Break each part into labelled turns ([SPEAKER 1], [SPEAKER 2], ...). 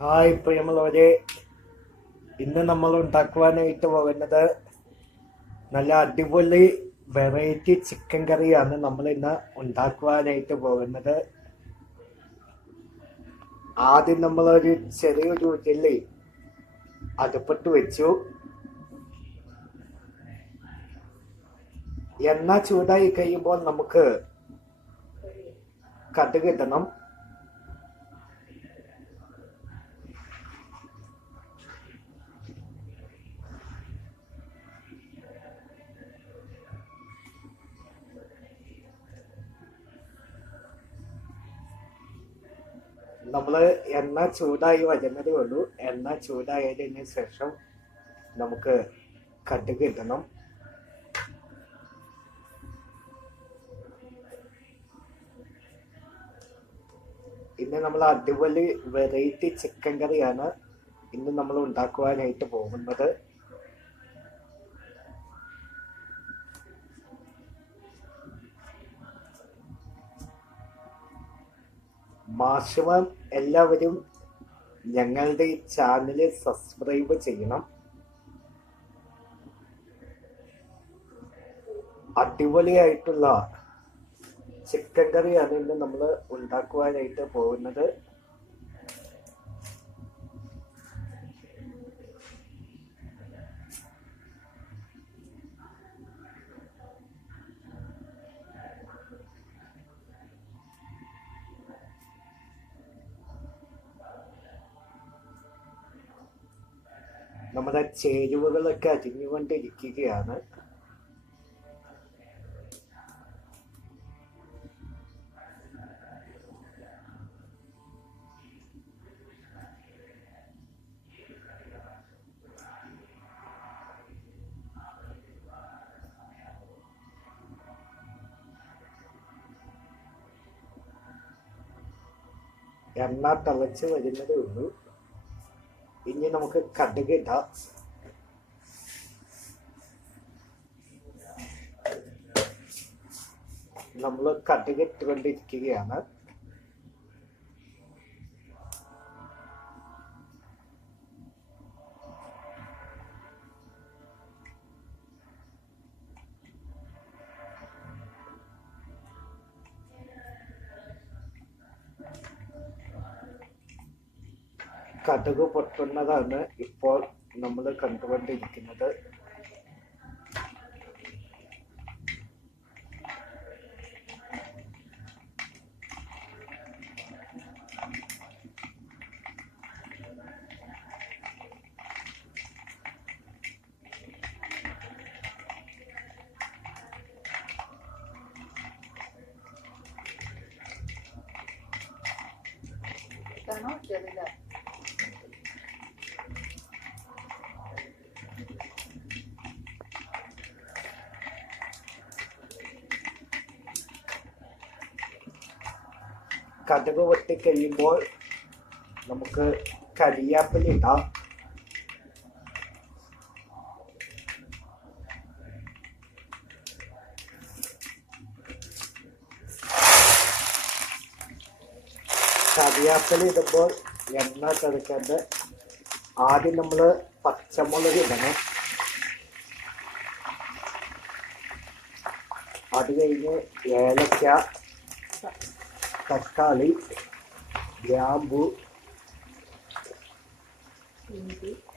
[SPEAKER 1] Hi പ്രിയമുള്ളവരെ. ഇന്ന് നമ്മൾ ഉണ്ടാക്കുവാനായിട്ട് പോകുന്നത് നല്ല അടിപൊളി വെറൈറ്റി ചിക്കൻ കറിയാണ് നമ്മൾ ഇന്ന് ഉണ്ടാക്കുവാനായിട്ട് പോകുന്നത്. ആദ്യം നമ്മളൊരു ചെറിയൊരു ഉരുളി അടുപ്പിട്ട് വെച്ചു. എണ്ണ ചൂടായി കഴിയുമ്പോൾ നമുക്ക് കടുക് നമ്മൾ എണ്ണ ചൂടായി വരുന്നതേ ഉള്ളൂ. എണ്ണ ചൂടായതിന് ശേഷം നമുക്ക് കടുക് ഇടണം. ഇന്ന് നമ്മൾ അടിപൊളി വെറൈറ്റി ചിക്കൻ കറിയാണ് ഇന്ന് നമ്മൾ ഉണ്ടാക്കുവാനായിട്ട് പോകുന്നത്. മാക്സിമം എല്ലാവരും ഞങ്ങളുടെ ചാനൽ സബ്സ്ക്രൈബ് ചെയ്യണം. അടിപൊളിയായിട്ടുള്ള ചിക്കൻ കറിയാണ് ഇന്ന് നമ്മൾ ഉണ്ടാക്കുവാനായിട്ട് പോകുന്നത്. നമ്മുടെ ചേരുവകളൊക്കെ അരിഞ്ഞുകൊണ്ടിരിക്കുകയാണ്. എണ്ണ തിളച്ച് വരുന്നതേ ഉള്ളൂ. ഇനി നമുക്ക് കടുക് ഇടാം. നമ്മൾ കടുക് ഇട്ടുകൊണ്ടിരിക്കുകയാണ്. കടുക് പൊട്ടുന്നതാണ് ഇപ്പോൾ നമ്മൾ കണ്ടുകൊണ്ടിരിക്കുന്നത്.
[SPEAKER 2] ഇതാണോ
[SPEAKER 1] കടുക് വെട്ടി കഴിയുമ്പോൾ നമുക്ക് കരിയാപ്പില ഇടാം. കരിയാപ്പില ഇടുമ്പോൾ എണ്ണ ചെറുക്കേണ്ട ആദ്യം നമ്മൾ പച്ചമുളക് ഇടണം. അത് കഴിഞ്ഞ് ഏലക്ക തക്കാളി ഗ്രാമ്പു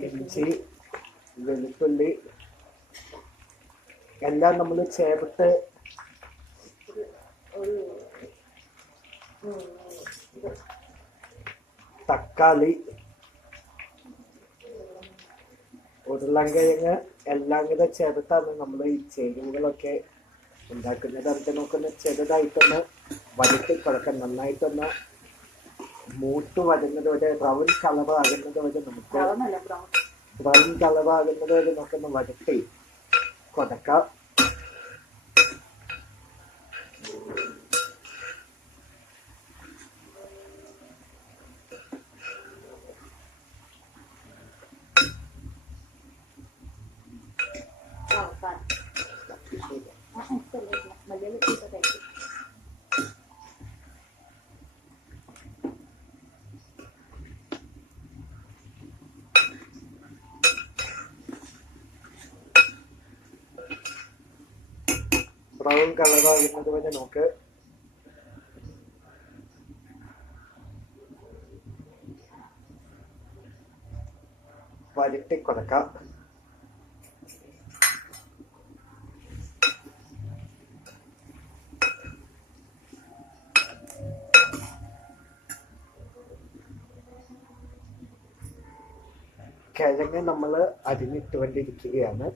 [SPEAKER 2] ഇഞ്ചി
[SPEAKER 1] വെളുത്തുള്ളി എല്ലാം നമ്മൾ ചേർത്ത് തക്കാളി ഉരുളൻകിഴങ്ങ് എല്ലാം കൂടെ ചേർത്താണ് നമ്മൾ ഈ ചേരുവകളൊക്കെ ഉണ്ടാക്കുന്നത് അത് നമുക്കൊന്ന് ചെറുതായിട്ടൊന്ന് വലുത്തി കിടക്കാൻ നന്നായിട്ടൊന്ന് മൂട്ട് വരുന്നത് വരെ ബ്രൗൺ കളറാകുന്നത് വരെ നമുക്ക്
[SPEAKER 2] ബ്രൗൺ
[SPEAKER 1] ആകുന്നത് വരെ നമുക്കൊന്ന് വരട്ടി കൊടുക്കാം.
[SPEAKER 2] Oh, കാണാം
[SPEAKER 1] ബ്രൗൺ കളറാകുന്നത് വരെ നോക്ക്. നമുക്ക് വരട്ടിക്കൊടുക്കാം കിഴങ്ങ് നമ്മൾ അരിഞ്ഞിട്ടുകൊണ്ടിരിക്കുകയാണ്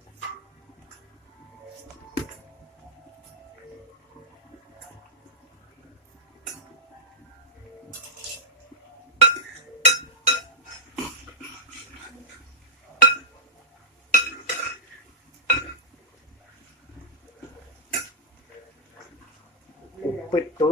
[SPEAKER 1] ഉപ്പിട്ടു.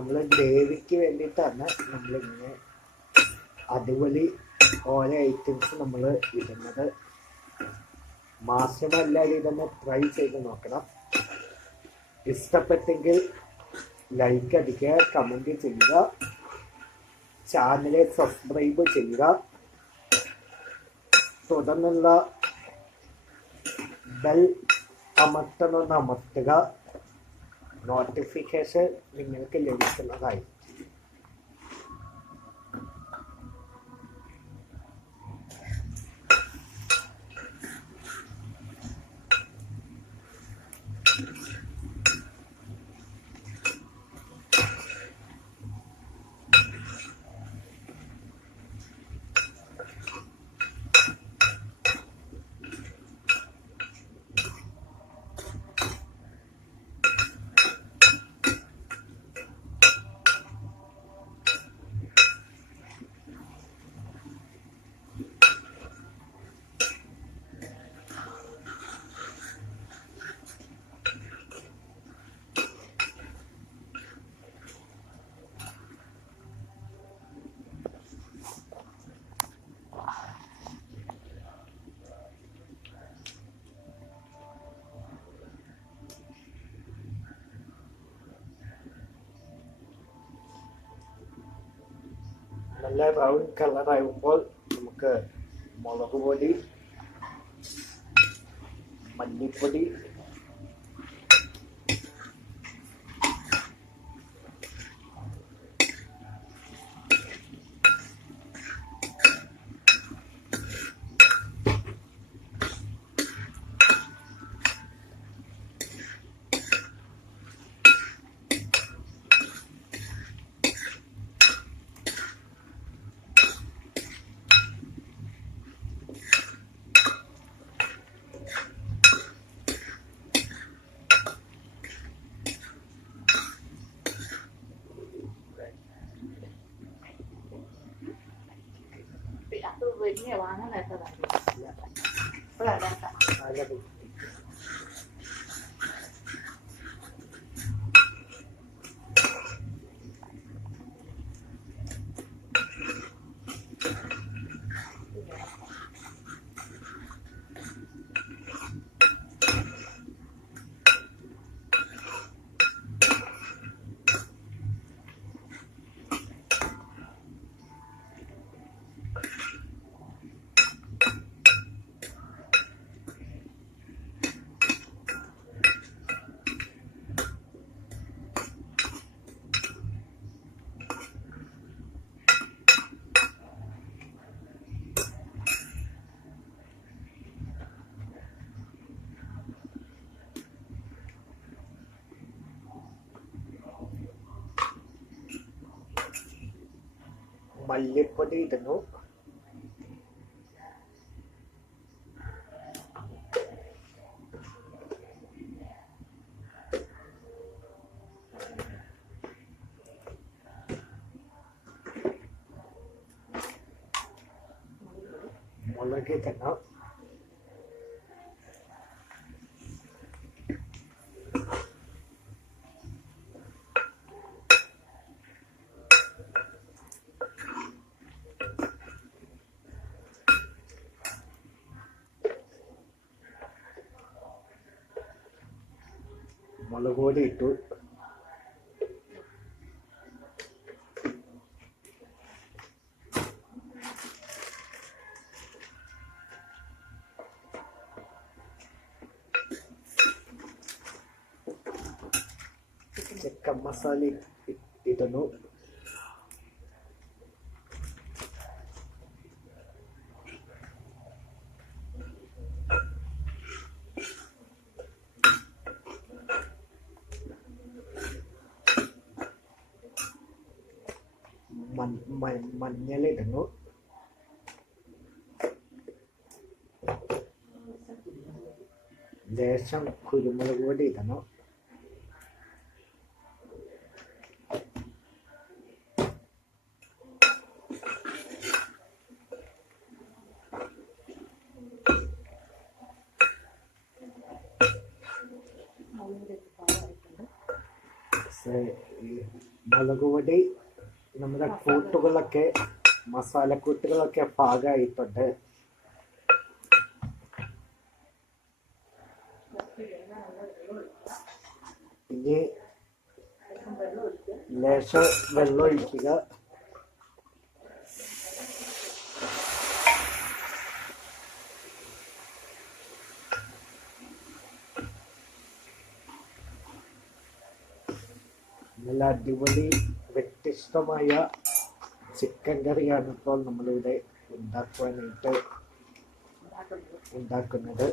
[SPEAKER 1] നമ്മൾ ഗ്രേവിക്ക് വേണ്ടിയിട്ടാണ് നമ്മളിങ്ങനെ അടിപൊളി ഓരോ ഐറ്റംസ് നമ്മൾ ഇടുന്നത്. മാസം എല്ലാവരും ഇതൊന്ന് ട്രൈ ചെയ്ത് നോക്കണം. ഇഷ്ടപ്പെട്ടെങ്കിൽ ലൈക്ക് അടിക്കുക കമന്റ് ചെയ്യുക ചാനലെ സബ്സ്ക്രൈബ് ചെയ്യുക. തുടർന്നുള്ള ബെൽ അമർത്തണമെന്ന് അമർത്തുക. नोटिफिकेशन निम्नलिखित लिंक से लगाई നല്ല ബ്രൗൺ കളറാകുമ്പോൾ നമുക്ക് മുളക് പൊടി മല്ലിപ്പൊടി
[SPEAKER 2] അത് വലിയ വാങ്ങാനായിട്ടതാണ് ഇപ്പോഴല്ല
[SPEAKER 1] നല്ലത് මල්ලෙක් වගේ හිතනවා മുളക് പൊടി ഇട്ടു ചിക്കൻ മസാല ഇ- ഇടുന്നു മ- മഞ്ഞളിടുന്നു ലേശം കുരുമുളക് പൊടി ഇടണം
[SPEAKER 2] അതിന്റെ പാകമായിട്ടുണ്ട്
[SPEAKER 1] സെ- ഈ മുളക് പൊടി നമ്മുടെ കൂട്ടുകളൊക്കെ മസാലക്കൂട്ടുകളൊക്കെ പാകമായിട്ടുണ്ട് ഇനി ലേശം വെള്ളം ഒഴിക്കുക. നല്ല അടിപൊളി വ്യത്യസ്തമായ ചിക്കൻ കറിയാണ് ഇപ്പോൾ നമ്മളിവിടെ ഉണ്ടാക്കുവാനായിട്ട്
[SPEAKER 2] ഉണ്ടാക്കുന്നത്.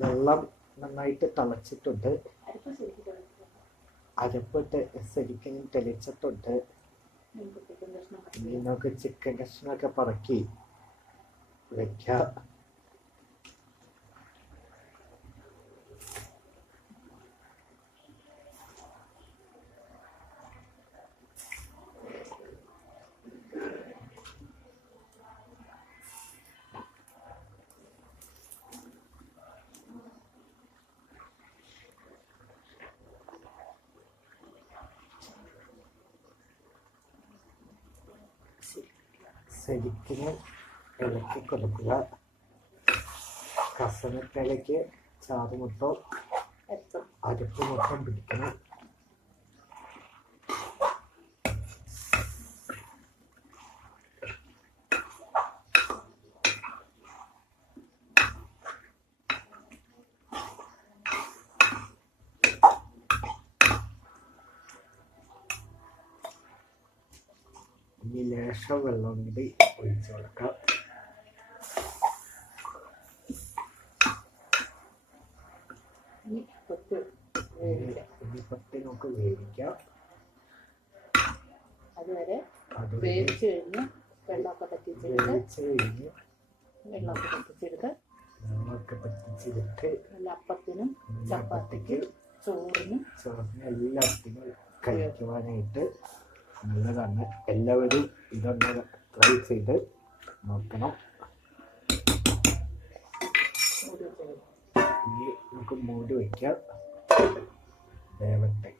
[SPEAKER 2] വെള്ളം
[SPEAKER 1] നന്നായിട്ട് തിളച്ചിട്ടുണ്ട്. അരപ്പിട്ട് ശരിക്കും തെളിച്ചിട്ടുണ്ട്.
[SPEAKER 2] നമുക്ക് ചിക്കൻ
[SPEAKER 1] കഷ്ണമൊക്കെ പറക്കി വെക്കാം. ശരിക്കും ഇളക്കി കൊടുക്കുക. കസനത്തിലേക്ക് ചാറ് മൊത്തം
[SPEAKER 2] എത്തും.
[SPEAKER 1] അരപ്പ് മൊത്തം പിടിക്കണം. ഇനി ലേശം വെള്ളം കൂടി ഒഴിച്ചു കൊടുക്കാം.
[SPEAKER 2] ഇനി
[SPEAKER 1] പത്തി നമുക്ക് വേവിക്കാം.
[SPEAKER 2] അതുവരെ
[SPEAKER 1] അത്
[SPEAKER 2] വേവിച്ച് കഴിഞ്ഞ് വെള്ളമൊക്കെ പറ്റിച്ചെടുത്ത്
[SPEAKER 1] വേവിച്ച് കഴിഞ്ഞ്
[SPEAKER 2] വെള്ളമൊക്കെ പറ്റിച്ചെടുത്ത്
[SPEAKER 1] വെള്ളമൊക്കെ പറ്റിച്ചെടുത്ത്
[SPEAKER 2] നല്ല അപ്പത്തിനും
[SPEAKER 1] ചപ്പാത്തിക്കും
[SPEAKER 2] ചോറിനും
[SPEAKER 1] ചോറിന് എല്ലാത്തിനും കഴിക്കുവാനായിട്ട് നല്ലതാണ് എല്ലാവരും ഇതൊന്ന് ട്രൈ ചെയ്ത് നോക്കണം. ഇനി നമുക്ക് മൂടി വയ്ക്കാം വേവട്ടെ